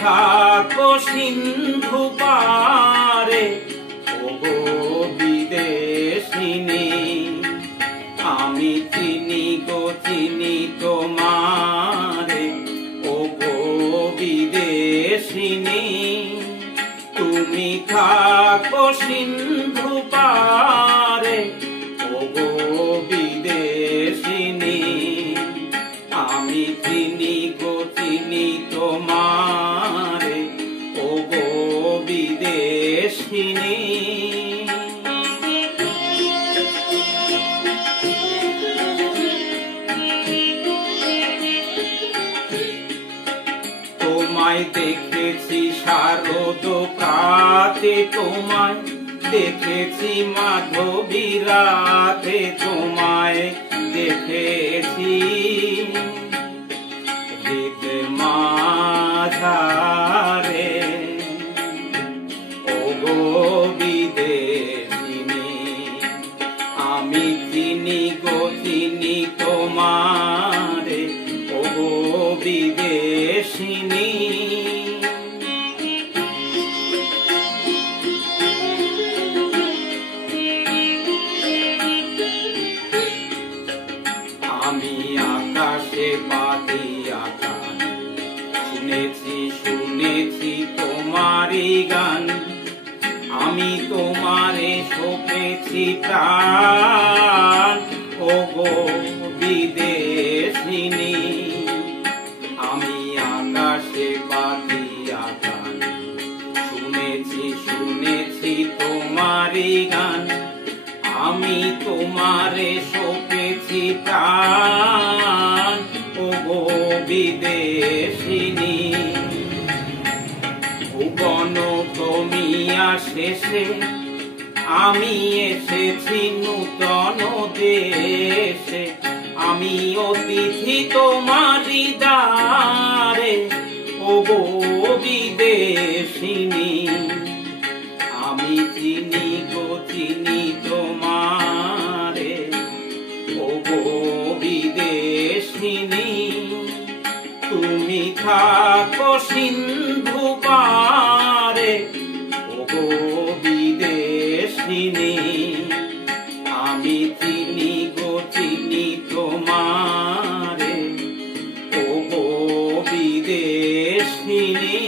থাকো সিন্ধু পারে ওগো বিদেশিনী, আমি চিনি গো চিনি তোমারে ওগো বিদেশিনী। তুমি থাকো সিন্ধু পারে ওগো বিদেশিনী, আমি চিনি গো চিনি তোমারে ওগো বিদেশিনী। তোমায় দেখেছি শারদ প্রাতে, তোমায় দেখেছি মাধবী রাতে, তোমায় দেখেছি হৃদ মাঝারে ওগো বিদেশিনী, আমি চিনি গো চিনি তোমারে ওগো বিদেশিনী। আমি আকাশে পাখি আকাশ শুনেছি শুনেছি তোমারই গান, আমি তোমারে সপেছি প্রাণ ওগো বিদেশিনী। আমি আকাশে পাখি আকাশ শুনেছি শুনেছি তোমারই গান, আমি তোমারে সপেছি প্রাণ ওগো বিদেশিনী। ভুবন ভূমিয়া শেষে আমি এসেছি নূতন দেশে, আমি অতিথি তোমারি দ্বারে ওগো বিদেশিনী, আমি চিনি গো চিনি তোমারে ওগো বিদেশিনী। তুমি থাকো সিন্ধু পারে ওগো বিদেশিনী, আমি চিনি গো চিনি তোমারে ওগো বিদেশিনী।